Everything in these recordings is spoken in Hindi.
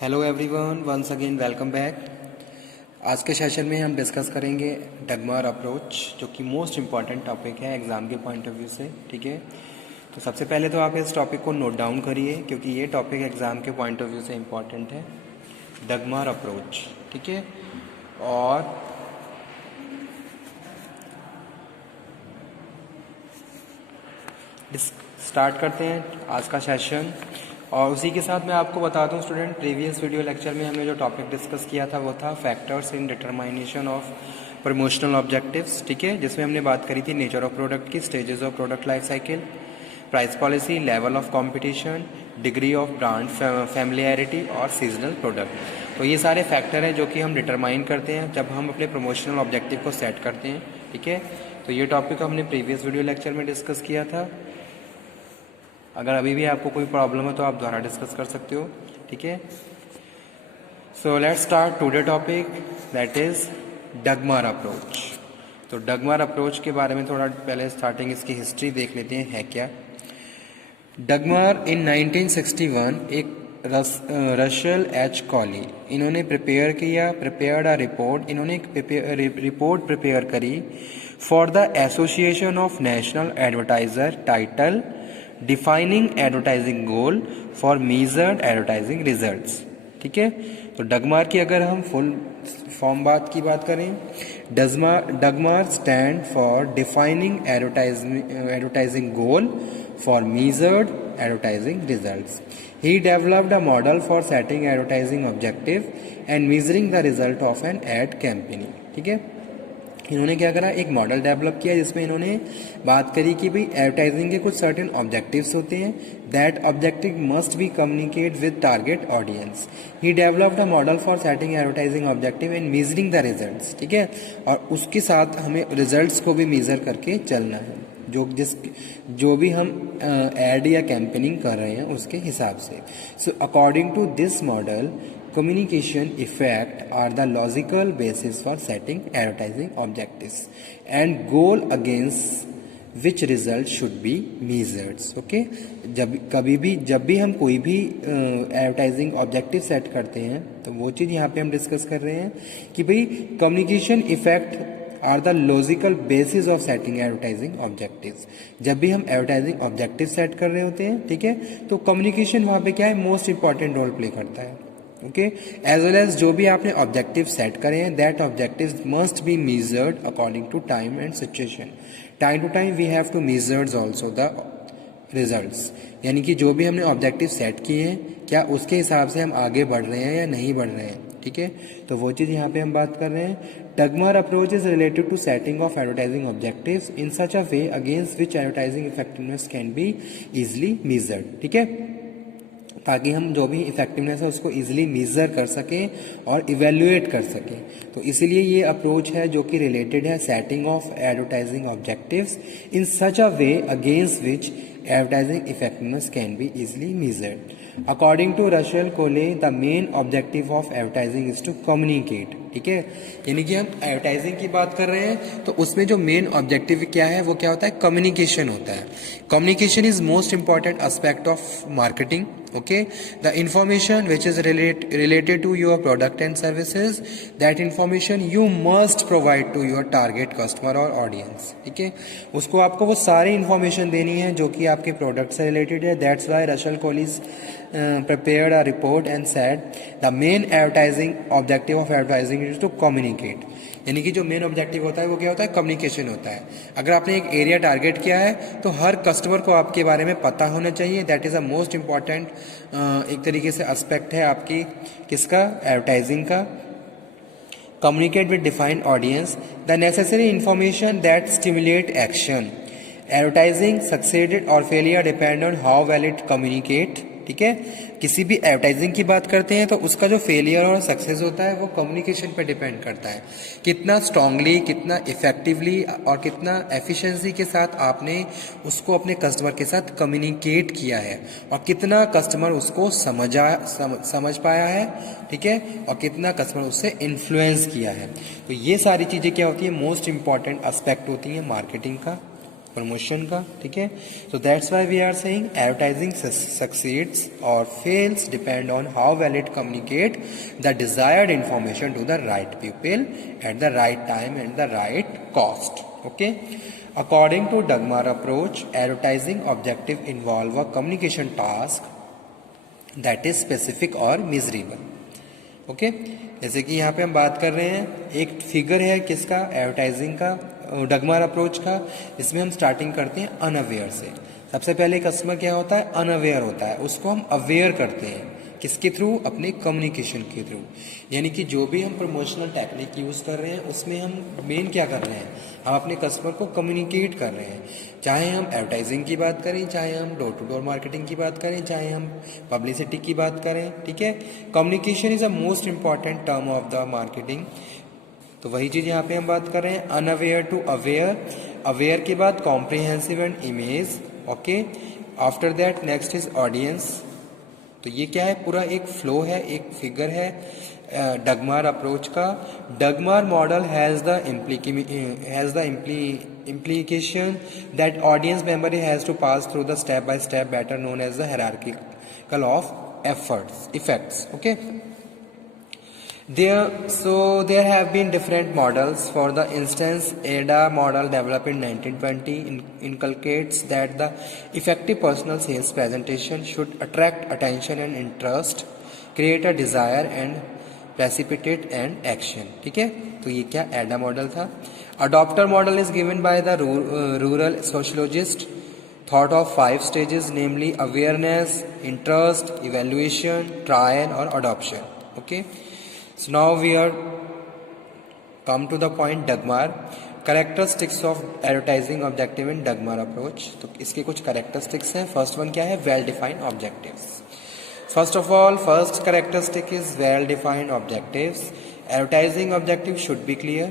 Hello everyone, once again welcome back. आज के सेशन में हम डिस्कस करेंगे डगमार अप्रोच, जो कि मोस्ट इम्पॉर्टेंट टॉपिक है एग्ज़ाम के पॉइंट ऑफ व्यू से। ठीक है, तो सबसे पहले तो आप इस टॉपिक को नोट डाउन करिए, क्योंकि ये टॉपिक एग्ज़ाम के पॉइंट ऑफ व्यू से इम्पॉर्टेंट है। डगमार अप्रोच, ठीक है। और स्टार्ट करते हैं आज का सेशन। और उसी के साथ मैं आपको बता दूं स्टूडेंट, प्रीवियस वीडियो लेक्चर में हमने जो टॉपिक डिस्कस किया था वो था factors in determination of promotional objectives. ठीक है, जिसमें हमने बात करी थी नेचर ऑफ प्रोडक्ट की, stages of product life cycle, price policy, level of competition, degree of brand familiarity और सीजनल प्रोडक्ट। तो ये सारे फैक्टर हैं जो कि हम डिटरमाइन करते हैं जब हम अपने प्रमोशनल ऑब्जेक्टिव को सेट करते हैं। ठीक है, तो ये टॉपिक हमने प्रीवियस वीडियो लेक्चर में डिस्कस किया था। अगर अभी भी आपको कोई प्रॉब्लम है तो आप दोबारा डिस्कस कर सकते हो। ठीक है, so let's start today topic, that is DAGMAR approach. तो डगमार अप्रोच के बारे में थोड़ा पहले स्टार्टिंग इसकी हिस्ट्री देख लेते हैं, है क्या। डगमार इन 1961 एक रशल एच कॉली, इन्होंने प्रिपेयर्ड अ रिपोर्ट, इन्होंने एक रिपोर्ट प्रिपेयर करी for the association of national advertiser title defining advertising goal for measured advertising results. ठीक है, तो डगमार की अगर हम फुल फॉर्म की बात करें, DAGMAR stand for defining advertising goal for measured advertising results. He developed a model for setting advertising objective and measuring the result of an ad campaign. ठीक है, इन्होंने क्या करा, एक मॉडल डेवलप किया जिसमें इन्होंने बात करी कि भाई एडवर्टाइजिंग के कुछ सर्टेन ऑब्जेक्टिव्स होते हैं, that objective must B communicate with target audience. He developed a model for setting advertising objective and measuring the results. ठीक है, और उसके साथ हमें रिजल्ट्स को भी मेजर करके चलना है, जो भी हम एड या कैंपेनिंग कर रहे हैं उसके हिसाब से। So according to this model, communication effect are the logical basis for setting advertising objectives and goal against which result should be measured. Okay, जब भी हम कोई भी एडवर्टाइजिंग ऑब्जेक्टिव सेट करते हैं तो वो चीज़ यहाँ पे हम डिस्कस कर रहे हैं कि भाई communication effect are the logical basis of setting advertising objectives. जब भी हम एडवर्टाइजिंग ऑब्जेक्टिव सेट कर रहे होते हैं, ठीक है, तो कम्युनिकेशन वहाँ पे क्या है, मोस्ट इंपॉर्टेंट रोल प्ले करता है। ओके, एज वेल एज जो भी आपने ऑब्जेक्टिव सेट करे हैं, that objective must be measured according to time and situation. Time to time we have to measured also the results, यानी कि जो भी हमने ऑब्जेक्टिव सेट किए हैं, क्या उसके हिसाब से हम आगे बढ़ रहे हैं या नहीं बढ़ रहे हैं। ठीक है, तो वो चीज़ यहाँ पे हम बात कर रहे हैं। DAGMAR approach is related to setting of advertising objectives in such a way against which advertising effectiveness can be easily measured. ठीक है, ताकि हम जो भी इफेक्टिवनेस है उसको इजीली मेजर कर सकें और इवेल्युएट कर सकें। तो इसीलिए ये अप्रोच है जो कि रिलेटेड है setting of advertising objectives in such a way against which advertising effectiveness can be easily measured. According to Russell Colley, the main objective of advertising is to communicate. ठीक है, यानी कि हम एडवर्टाइजिंग की बात कर रहे हैं तो उसमें जो मेन ऑब्जेक्टिव क्या है, वो क्या होता है, कम्युनिकेशन होता है। Communication is most important aspect of marketing. Okay, the information which is related to your product and services, that information you must provide to your target customer or audience. ठीक है, उसको आपको वो सारी इंफॉर्मेशन देनी है जो कि आपके प्रोडक्ट से रिलेटेड है। That's why Russell Colley's prepared a report and said the main advertising objective of advertising is to communicate. यानी कि जो मेन ऑब्जेक्टिव होता है वो क्या होता है, कम्युनिकेशन होता है। अगर आपने एक एरिया टारगेट किया है तो हर कस्टमर को आपके बारे में पता होना चाहिए। That is a most important एक तरीके से एस्पेक्ट है आपकी किसका, एडवर्टाइजिंग का। Communicate with defined audience the necessary information that stimulate action. Advertising succeeded और failure depend on how well it communicate. ठीक है, किसी भी एडवर्टाइजिंग की बात करते हैं तो उसका जो फेलियर और सक्सेस होता है वो कम्युनिकेशन पे डिपेंड करता है। कितना स्ट्रांगली, कितना इफेक्टिवली और कितना एफिशिएंसी के साथ आपने उसको अपने कस्टमर के साथ कम्युनिकेट किया है और कितना कस्टमर उसको समझ पाया है। ठीक है, और कितना कस्टमर उससे इन्फ्लुएंस किया है। तो ये सारी चीज़ें क्या होती है, मोस्ट इंपॉर्टेंट एस्पेक्ट होती हैं मार्केटिंग का। प्रमोशन का, ठीक है। So that's why we are saying advertising succeeds और fails depend on how well it communicate the desired information to the right people at the right time and the right cost, okay. According to DAGMAR approach, advertising objective involve a communication task that is specific और मेजरेबल, ओके। जैसे कि यहाँ पे हम बात कर रहे हैं, एक फिगर है किसका, एडवर्टाइजिंग का, डगमार अप्रोच का। इसमें हम स्टार्टिंग करते हैं अनअवेयर से। सबसे पहले कस्टमर क्या होता है, अनअवेयर होता है, उसको हम अवेयर करते हैं किसके थ्रू, अपने कम्युनिकेशन के थ्रू। यानी कि जो भी हम प्रमोशनल टेक्निक यूज कर रहे हैं उसमें हम मेन क्या कर रहे हैं, हम अपने कस्टमर को कम्युनिकेट कर रहे हैं। चाहे हम एडवर्टाइजिंग की बात करें, चाहे हम डोर टू डोर मार्केटिंग की बात करें, चाहे हम पब्लिसिटी की बात करें, ठीक है। Communication is a most important term of the marketing. तो वही चीज यहाँ पे हम बात कर रहे हैं, अनअवेयर टू अवेयर, अवेयर के बाद comprehensive and image, okay. After that next is audience. तो ये क्या है, पूरा एक फ्लो है, एक फिगर है डगमार अप्रोच का। DAGMAR model has the implication that audience memory has to pass through the step by step better known as the hierarchical of effects, okay. There have been different models. For the instance, ADA model developed in 1920 inculcates that the effective personal sales presentation should attract attention and interest, create a desire and precipitate an action, ठीक है। तो ये क्या ADA मॉडल था। Adopter model is given by the rural sociologist, thought of 5 stages, namely awareness, interest, evaluation, trial और adoption, okay. So now we are come to the point Dagmar characteristics of advertising objective in Dagmar approach। तो इसके कुछ characteristics हैं। फर्स्ट वन क्या है, well defined objectives। First of all, first characteristic is well defined objectives। Advertising objective should be clear,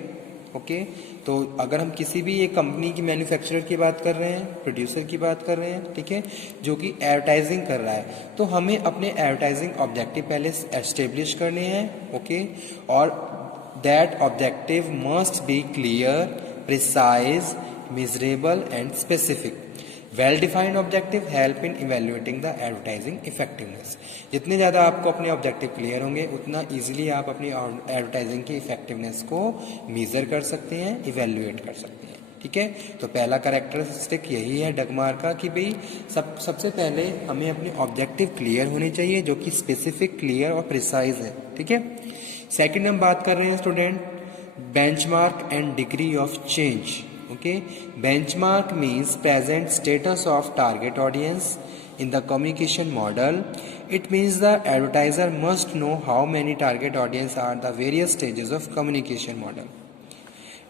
okay। तो अगर हम किसी भी एक कंपनी की मैन्युफैक्चरर की बात कर रहे हैं, प्रोड्यूसर की बात कर रहे हैं, ठीक है, जो कि एडवर्टाइजिंग कर रहा है, तो हमें अपने एडवर्टाइजिंग ऑब्जेक्टिव पहले एस्टेब्लिश करने हैं, ओके। और that objective must B clear, precise, measurable and specific. Well defined objective help in evaluating the advertising effectiveness. जितने ज़्यादा आपको अपने ऑब्जेक्टिव क्लियर होंगे, उतना इजीली आप अपनी एडवर्टाइजिंग की इफेक्टिवनेस को मेजर कर सकते हैं, इवेल्युएट कर सकते हैं, ठीक है। तो पहला कैरेक्टरिस्टिक यही है डगमार का कि भाई सबसे पहले हमें अपने ऑब्जेक्टिव क्लियर होने चाहिए, जो कि स्पेसिफिक, क्लियर और प्रिसाइज है, ठीक है। सेकेंड हम बात कर रहे हैं student, benchmark and degree of change, okay. Benchmark means present status of target audience in the communication model. It means the advertiser must know how many target audience are the various stages of communication model.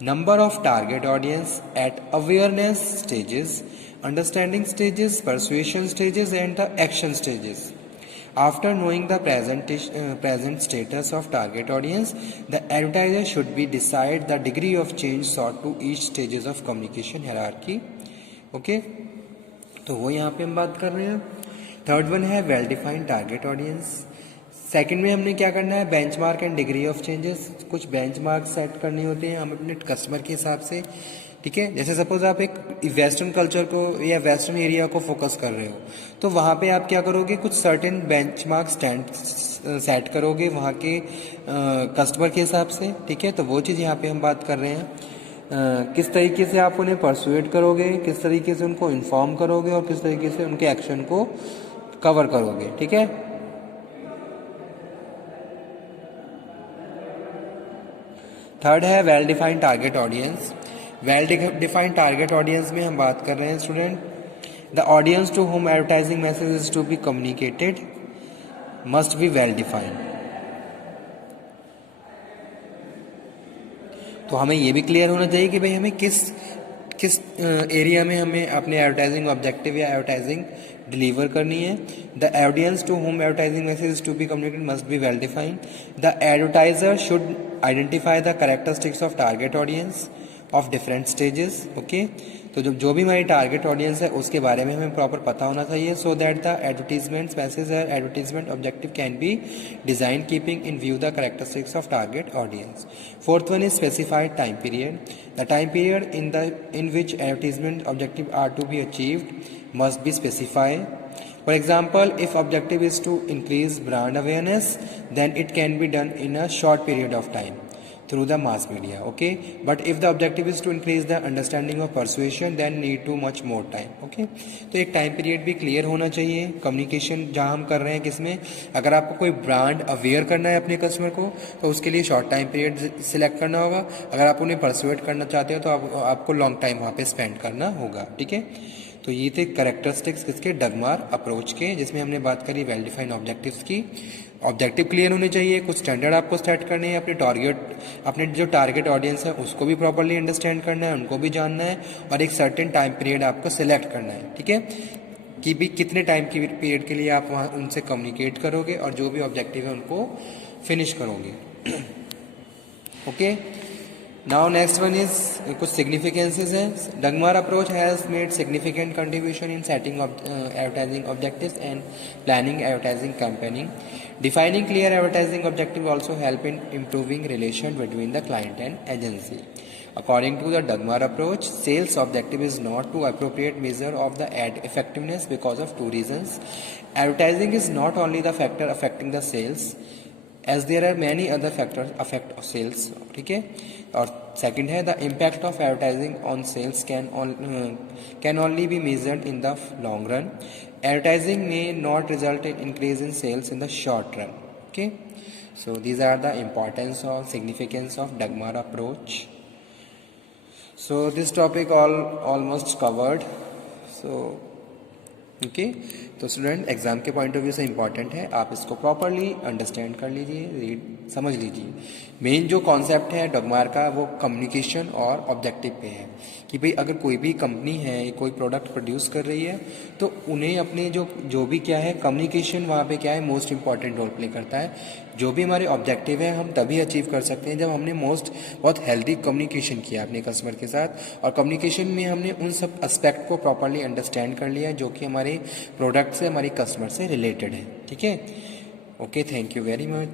Number of target audience at awareness stages, understanding stages, persuasion stages and the action stages. After knowing the present status of target audience, the advertiser should be decide the degree of change sought to each stages of communication hierarchy, okay. तो वो यहाँ पे हम बात कर रहे हैं। थर्ड वन है well defined target audience. Second में हमने क्या करना है, benchmark and degree of changes. कुछ बेंचमार्क सेट करने होते हैं हम अपने कस्टमर के हिसाब से, ठीक है। जैसे सपोज आप एक वेस्टर्न कल्चर को या वेस्टर्न एरिया को फोकस कर रहे हो, तो वहाँ पे आप क्या करोगे, कुछ सर्टेन बेंचमार्क स्टैंड सेट करोगे वहाँ के कस्टमर के हिसाब से, ठीक है। तो वो चीज़ यहाँ पे हम बात कर रहे हैं। किस तरीके से आप उन्हें परसुएट करोगे, किस तरीके से उनको इन्फॉर्म करोगे और किस तरीके से उनके एक्शन को कवर करोगे, ठीक है। थर्ड है well defined target audience. Well defined target audience में हम बात कर रहे हैं student, the audience to whom advertising message is to be communicated must be well defined. तो हमें ये भी क्लियर होना चाहिए कि भाई हमें किस एरिया में हमें अपने एडवर्टाइजिंग ऑब्जेक्टिव या एडवर्टाइजिंग डिलीवर करनी है। The audience to whom advertising message is to be communicated must be well defined. The advertiser should identify the characteristics of target audience of different stages, okay. तो जो भी हमारी टारगेट ऑडियंस है उसके बारे में हमें प्रॉपर पता होना चाहिए, so that the advertisement message और advertisement objective can be design keeping in view the characteristics of target audience. Fourth one is specified time period. The time period in which advertisement objective are to be achieved must be specified. For example, if objective is to increase brand awareness, then it can be done in a short period of time through the mass media, okay? But if the objective is to increase the understanding of persuasion, then need to much more time, okay? तो एक टाइम पीरियड भी क्लियर होना चाहिए कम्युनिकेशन जहाँ हम कर रहे हैं किसमें। अगर आपको कोई ब्रांड अवेयर करना है अपने कस्टमर को तो उसके लिए शॉर्ट टाइम पीरियड सिलेक्ट करना होगा। अगर आप उन्हें परसुएट करना चाहते हो तो आपको लॉन्ग टाइम वहाँ पे स्पेंड करना होगा, ठीक है। तो ये थे कैरेक्टरिस्टिक्स किसके, डगमार अप्रोच के, जिसमें हमने बात करी वेल डिफाइंड ऑब्जेक्टिव्स की। ऑब्जेक्टिव क्लियर होने चाहिए, कुछ स्टैंडर्ड आपको सेट करने हैं, अपने जो टारगेट ऑडियंस है उसको भी प्रॉपर्ली अंडरस्टैंड करना है, उनको भी जानना है, और एक सर्टेन टाइम पीरियड आपको सिलेक्ट करना है, ठीक है, कि भी कितने टाइम की पीरियड के लिए आप वहाँ उनसे कम्युनिकेट करोगे और जो भी ऑब्जेक्टिव है उनको फिनिश करोगे, okay. Now next one is कुछ सिग्निफिकेंसेस हैं। DAGMAR approach has made significant contribution in setting advertising objectives and planning advertising campaigning. Defining clear advertising objective also help in improving relation between the client and agency. According to the Dagmar approach, sales objective is not to appropriate measure of the ad effectiveness because of two reasons. Advertising is not only the factor affecting the sales, as there are many other factors affect sales, ठीक है। और सेकंड है the impact of advertising on sales can only be measured in the long run. Advertising may not result in increase in sales in the short run, okay. So these are the importance और significance of DAGMAR approach. So this topic almost covered. So okay तो स्टूडेंट एग्जाम के पॉइंट ऑफ व्यू से इंपॉर्टेंट है, आप इसको प्रॉपरली अंडरस्टैंड कर लीजिए, रीड समझ लीजिए। मेन जो कॉन्सेप्ट है डगमार का वो कम्युनिकेशन और ऑब्जेक्टिव पे है कि भाई अगर कोई भी कंपनी है कोई प्रोडक्ट प्रोड्यूस कर रही है तो उन्हें अपने जो भी क्या है कम्युनिकेशन वहाँ पे क्या है मोस्ट इंपॉर्टेंट रोल प्ले करता है। जो भी हमारे ऑब्जेक्टिव है हम तभी अचीव कर सकते हैं जब हमने बहुत हेल्दी कम्युनिकेशन किया अपने कस्टमर के साथ, और कम्युनिकेशन में हमने उन सब एस्पेक्ट को प्रॉपरली अंडरस्टैंड कर लिया जो कि हमारे प्रोडक्ट से हमारे कस्टमर से रिलेटेड है, ठीक है। Okay, thank you very much.